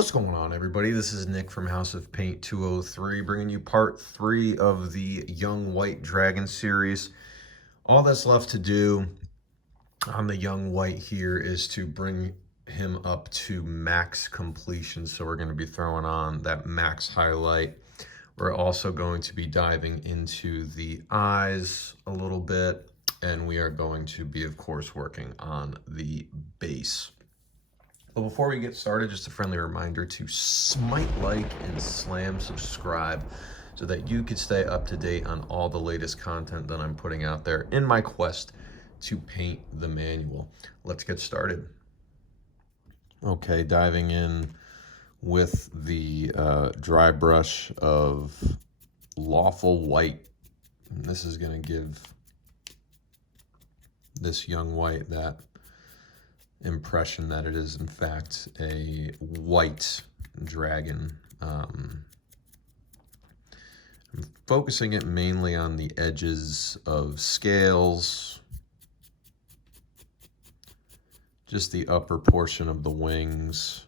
What's going on, everybody? This is Nick from House of Paint 203, bringing you part 3 of the Young White Dragon series. All that's left to do on the Young White here is to bring him up to max completion. So we're going to be throwing on that max highlight. We're also going to be diving into the eyes a little bit, and we are going to be, of course, working on the base. But before we get started, just a friendly reminder to smite like and slam subscribe so that you can stay up to date on all the latest content that I'm putting out there in my quest to paint the manual. Let's get started. Okay, diving in with the dry brush of Lawful White. And this is going to give this Young White that impression that it is in fact a white dragon. I'm focusing it mainly on the edges of scales, just the upper portion of the wings.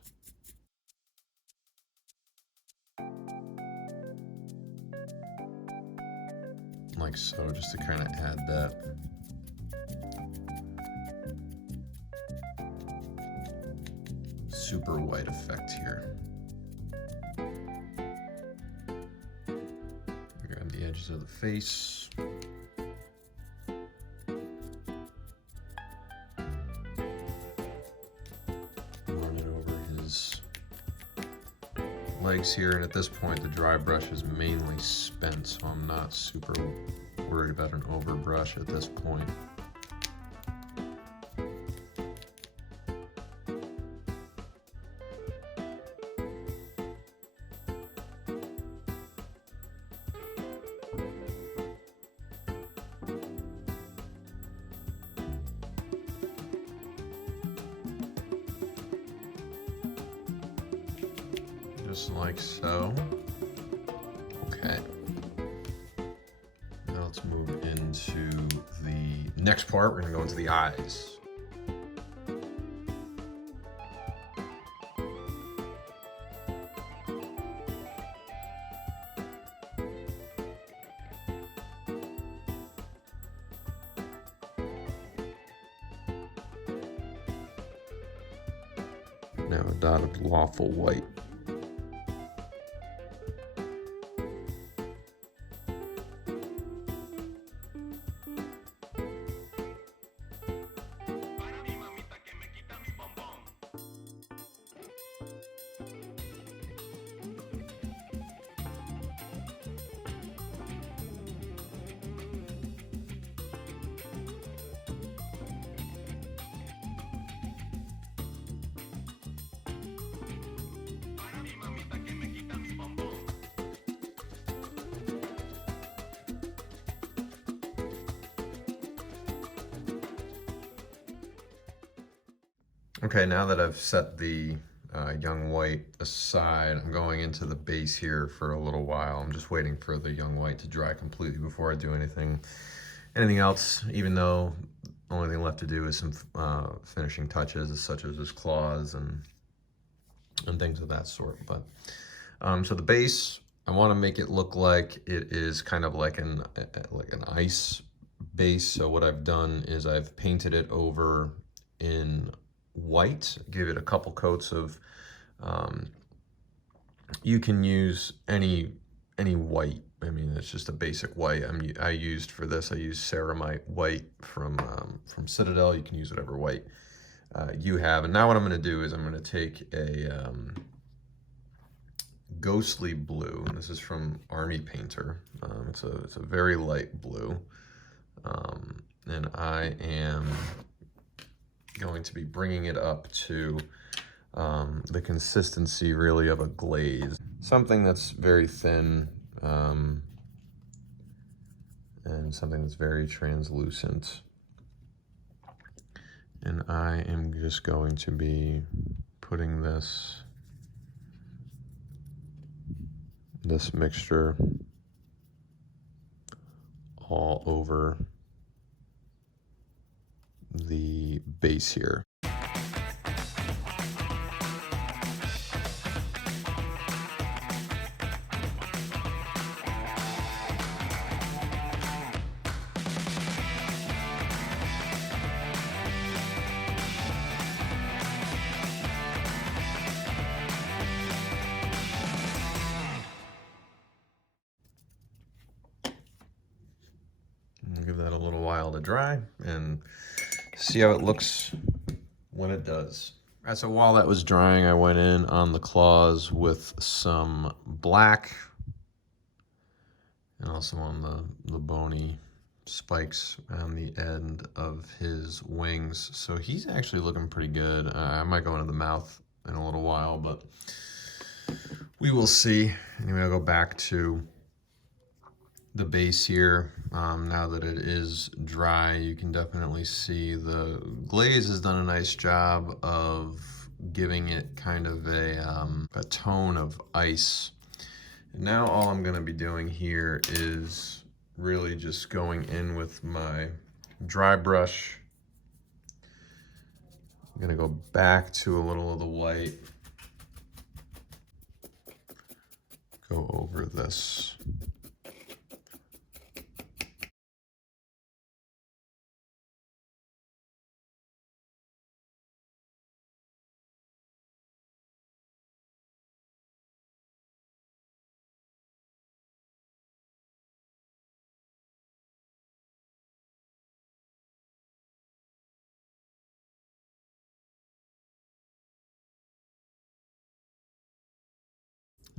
Like so, just to kind of add that super white effect here. Grab the edges of the face. Run it over his legs here, and at this point the dry brush is mainly spent, so I'm not super worried about an overbrush at this point. Just like so. Okay. Now let's move into the next part. We're going to go into the eyes. Now a dot of Lawful White. Okay, now that I've set the Young White aside, I'm going into the base here for a little while. I'm just waiting for the Young White to dry completely before I do anything else, even though the only thing left to do is some finishing touches, such as his claws and things of that sort. But so the base, I want to make it look like it is kind of like an ice base. So what I've done is I've painted it over in white, give it a couple coats of you can use any white. I mean, it's just a basic white. I used for this, I used Ceramite white from Citadel. You can use whatever white you have. And now what I'm going to do is I'm going to take a ghostly blue, and this is from Army Painter. It's a very light blue, and I am going to be bringing it up to the consistency really of a glaze, something that's very thin and something that's very translucent. And I am just going to be putting this mixture all over the base here. dry and see how it looks when it does. All right, so while that was drying, I went in on the claws with some black and also on the bony spikes on the end of his wings. So he's actually looking pretty good. I might go into the mouth in a little while, but we will see. Anyway, I'll go back to the base here. Now that it is dry, you can definitely see the glaze has done a nice job of giving it kind of a tone of ice. And now all I'm going to be doing here is really just going in with my dry brush. I'm going to go back to a little of the white, go over this.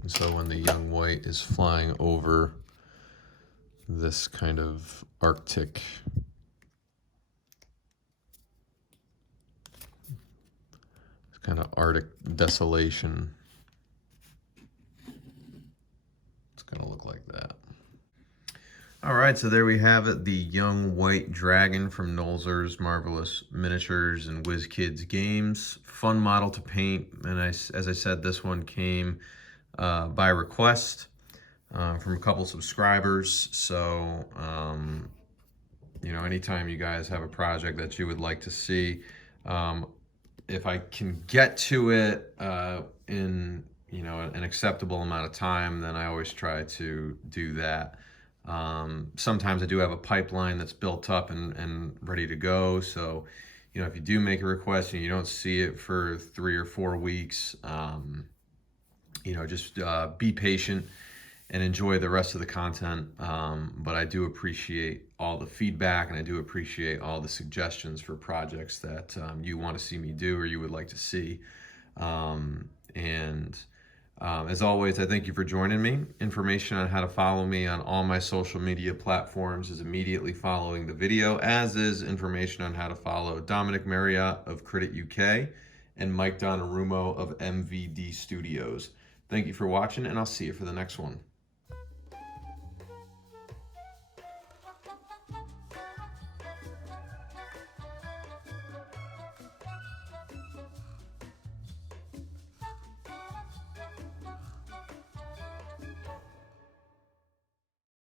And so when the young white is flying over this kind of Arctic kind of Arctic desolation, it's gonna look like that. All right, so there we have it, the young white dragon from Nolzur's Marvelous Miniatures and WizKids Games. Fun model to paint, and as I said, this one came by request from a couple subscribers. So, you know, anytime you guys have a project that you would like to see, if I can get to it in, you know, an acceptable amount of time, then I always try to do that. Sometimes I do have a pipeline that's built up and ready to go. So, you know, if you do make a request and you don't see it for 3 or 4 weeks, you know, just be patient and enjoy the rest of the content. But I do appreciate all the feedback, and I do appreciate all the suggestions for projects that you want to see me do or you would like to see. As always, I thank you for joining me. Information on how to follow me on all my social media platforms is immediately following the video, as is information on how to follow Dominic Marriott of Credit UK and Mike Donnarummo of MVD Studios. Thank you for watching, and I'll see you for the next one.